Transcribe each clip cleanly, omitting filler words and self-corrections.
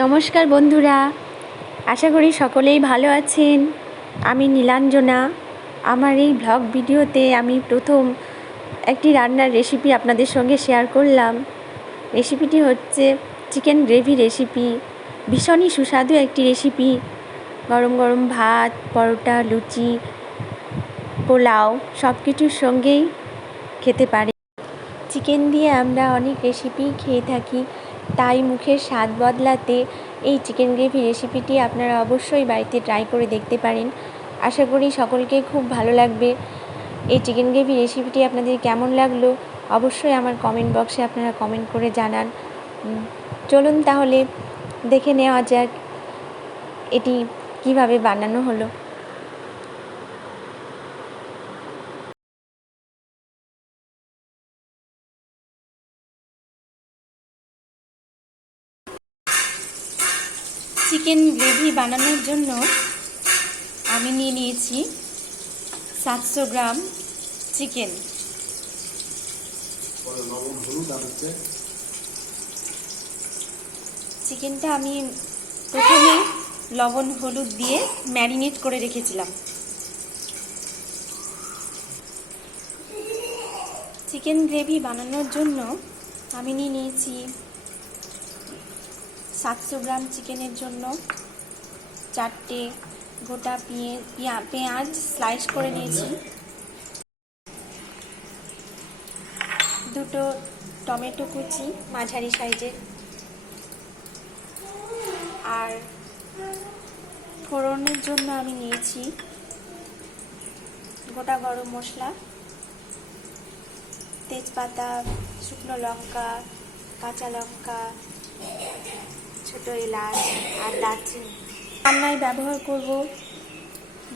নমস্কার বন্ধুরা, আশা করি সকলেই ভালো আছেন। আমি নীলাঞ্জনা। আমার এই ব্লগ ভিডিওতে আমি প্রথম একটি রান্নার রেসিপি আপনাদের সঙ্গে শেয়ার করলাম। রেসিপিটি হচ্ছে চিকেন গ্রেভি রেসিপি। ভীষণই সুস্বাদু একটি রেসিপি। গরম গরম ভাত, পরোটা, লুচি, পোলাও সব কিছুর সঙ্গেই খেতে পারে। চিকেন দিয়ে আমরা অনেক রেসিপি খেয়ে থাকি, তাই মুখের স্বাদ বদলাতে এই চিকেন গ্রেভি রেসিপিটি আপনারা অবশ্যই বাড়িতে ট্রাই করে দেখতে পারেন। আশা করি সকলকে খুব ভালো লাগবে। এই চিকেন গ্রেভি রেসিপিটি আপনাদের কেমন লাগলো অবশ্যই আমার কমেন্ট বক্সে আপনারা কমেন্ট করে জানান। চলুন তাহলে দেখে নেওয়া যাক এটি কিভাবে বানানো হলো। চিকেন গ্রেভি বানানোর জন্য আমি নিয়ে নিয়েছি 700 গ্রাম চিকেন। চিকেনটা আমি প্রথমে লবণ হলুদ দিয়ে ম্যারিনেট করে রেখেছিলাম। চিকেন গ্রেভি বানানোর জন্য আমি নিয়ে নিয়েছি 700 গ্রাম চিকেনের জন্য 4টে গোটা পেঁয়াজ স্লাইস করে নিয়েছি, 2টো টমেটো কুচি মাঝারি সাইজের, আর ফোড়নের জন্য আমি নিয়েছি গোটা গরম মশলা, তেজপাতা, শুকনো লঙ্কা, কাঁচা লঙ্কা, ছোট এলাচ আর দারচিনি। রান্নায় ব্যবহার করব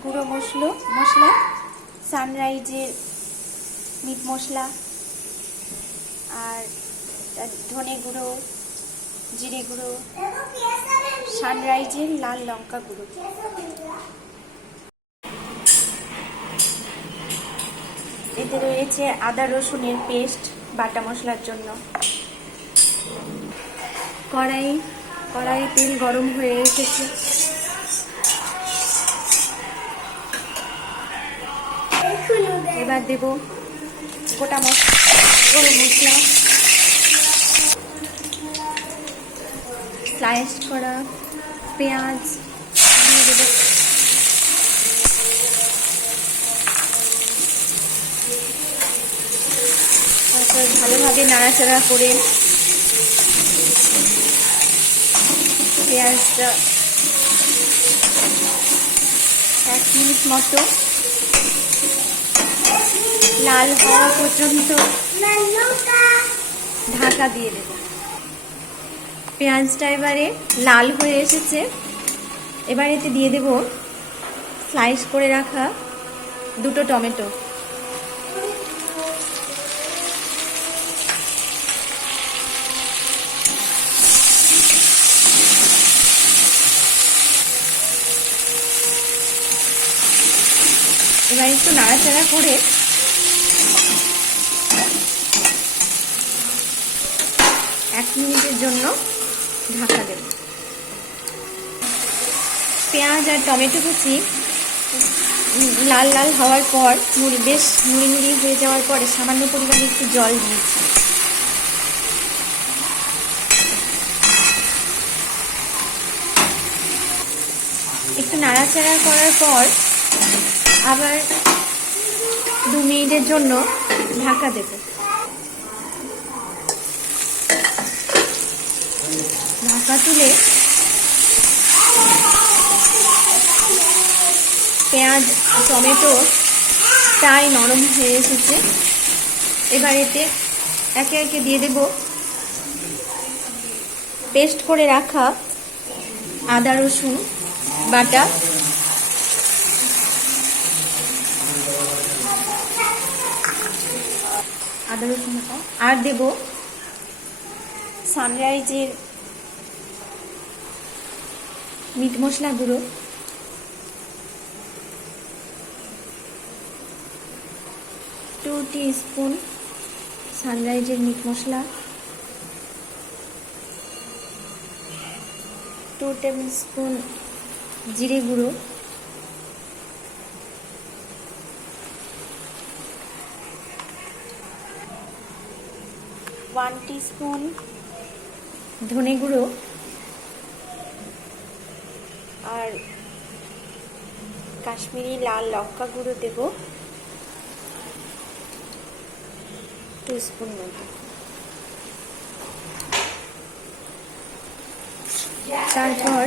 গুঁড়ো মশলা, সানরাইজের মিট মশলা, আর ধনে গুঁড়ো, জিরে গুঁড়ো, সানরাইজের লাল লঙ্কা গুঁড়ো। এতে রয়েছে আদা রসুনের পেস্ট বাটা মশলার জন্য। কড়াইয়ে তেল গরম হয়ে এসেছে। এবার দেব গোটা গরম মশলা, স্লাইস করা পেঁয়াজ দিয়ে দেব, তারপর ভালোভাবে নাড়াচাড়া করে পেঁয়াজটা 1 মিনিট মতো লাল হওয়া পর্যন্ত ঢাকা দিয়ে দেব। পেঁয়াজটা এবারে লাল হয়ে এসেছে। এবার এতে দিয়ে দেব স্লাইস করে রাখা 2টো টমেটো। এবার একটু নাড়াচাড়া করে 1 মিনিটের জন্য ঢাকা দেব। পেঁয়াজ আর টমেটো কুচি লাল লাল হওয়ার পর বেশ মুড়ি হয়ে যাওয়ার পরে সামান্য পরিমাণে একটু জল দিয়েছি। একটু নাড়াচাড়া করার পর আবার 2 মিনিটের জন্য ঢাকা দেব। ঢাকা তুলে পেঁয়াজ টমেটো প্রায় নরম হয়ে এসেছে। এবার এতে একে একে দিয়ে দেব পেস্ট করে রাখা আদা রসুন বাটা, আর দেব সানরাইজের মিট মশলা গুঁড়ো, 2 টিস্পুন সানরাইজের মিট মশলা, 2 টেবিল স্পুন জিরে গুঁড়ো, 1 টিস্পুন ধনে গুঁড়ো আর কাশ্মীরি লাল লঙ্কা গুঁড়ো দেব 2 স্পুন মতো। তারপর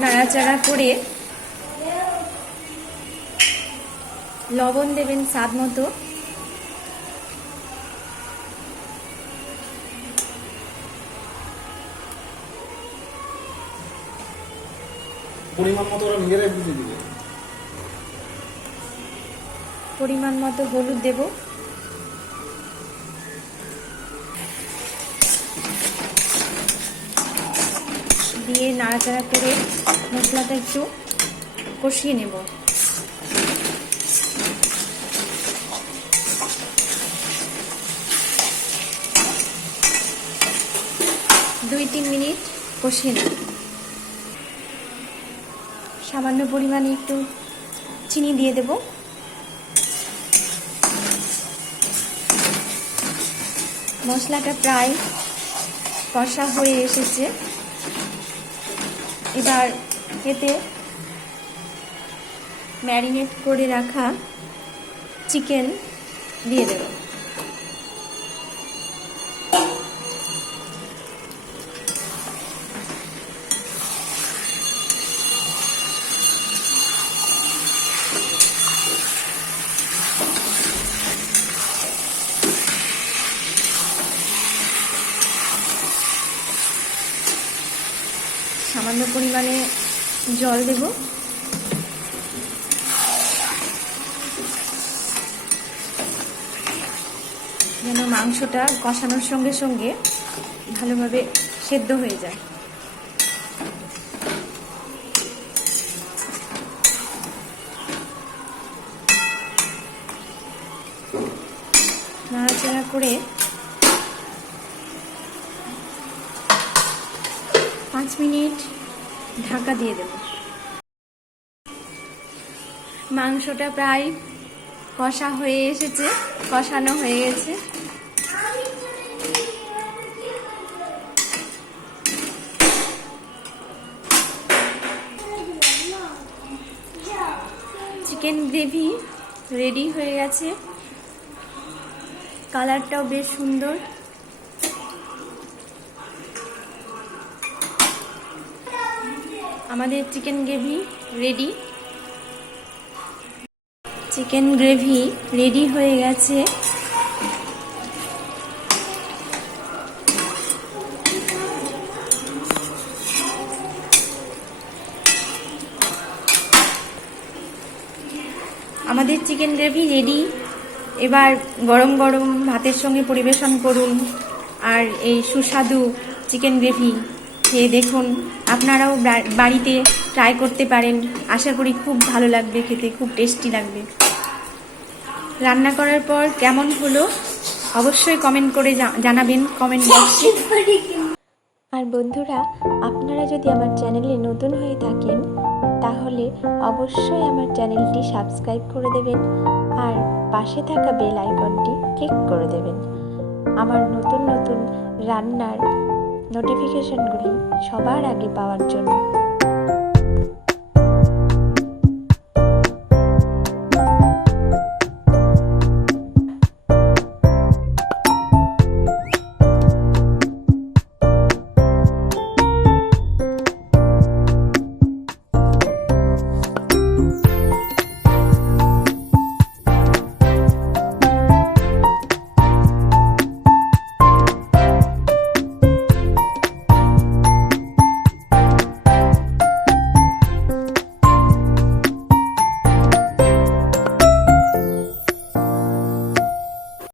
নাড়াচাড়া করে লবণ দেবেন স্বাদ মতো। পরিমাণ মতো ওরা নিজেরাই বুঝে দিবে। পরিমাণ মতো হলুদ দেব, দিয়ে নাড়াচাড়া করে মশলাটা একটু কষিয়ে নেব। দুই 3 মিনিট কষিয়ে নেব। সামান্য পরিমাণে একটু চিনি দিয়ে দেব। মশলাটা প্রায় কষা হয়ে এসেছে। এবার এতে ম্যারিনেট করে রাখা চিকেন দিয়ে দেব। সামান্য পরিমাণে জল দেব। যেন মাংসটা কষানোর সঙ্গে সঙ্গে ভালোভাবে সেদ্ধ হয়ে যায়। নাড়াচাড়া করে 5 মিনিট ঢাকা দিয়ে দেব। মাংসটা প্রায় কষা হয়ে এসেছে, কষানো হয়ে গেছে। চিকেন গ্রেভি রেডি হয়ে গেছে। কালারটাও বেশ সুন্দর। আমাদের chicken gravy ready. Chicken gravy ready হয়ে গেছে। আমাদের চিকেন গ্রেভি রেডি। এবার গরম গরম ভাতের সঙ্গে পরিবেশন করুন। আর এই সুস্বাদু চিকেন গ্রেভি খেয়ে দেখুন। আপনারাও বাড়িতে ট্রাই করতে পারেন। আশা করি খুব ভালো লাগবে খেতে, খুব টেস্টি লাগবে। রান্না করার পর কেমন হলো অবশ্যই কমেন্ট করে জানাবেন কমেন্ট বক্সে। আর বন্ধুরা, আপনারা যদি আমার চ্যানেলে নতুন হয়ে থাকেন তাহলে অবশ্যই আমার চ্যানেলটি সাবস্ক্রাইব করে দেবেন আর পাশে থাকা বেল আইকনটি ক্লিক করে দেবেন আমার নতুন নতুন রান্নার নোটিফিকেশনগুলি সবার আগে পাওয়ার জন্য।